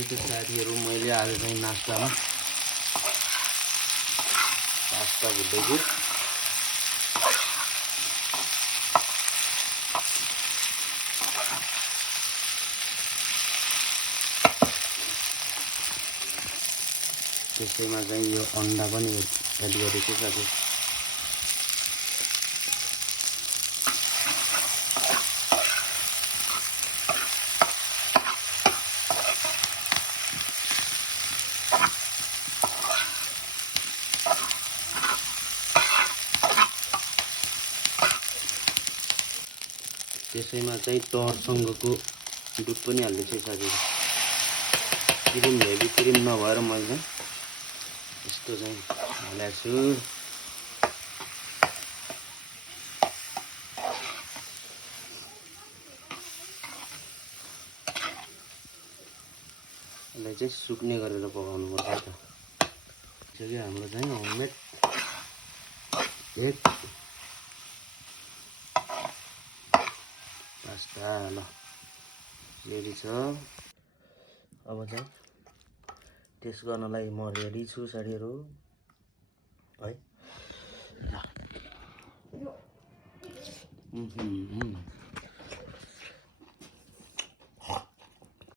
त्यही त साथीहरू, मैले आज चाहिँ नास्तामा पास्ता भुटेको। त्यसैमा चाहिँ यो अन्डा पनि एड गरेको साथी। त्यसैमा चाहिँ तहरसँगको दुध पनि हाल्दैछु साथीहरू। क्रिम हेभी क्रिम नभएर मैले यस्तो चाहिँ हालेको छु। यसलाई चाहिँ सुक्ने गरेर पकाउनु पर्छ त। त्यसैले हाम्रो चाहिँ होममेड एग पास्ता ल रेडी छ। अब चाहिँ टेस्ट गर्नलाई म रेडी छु साथीहरू है।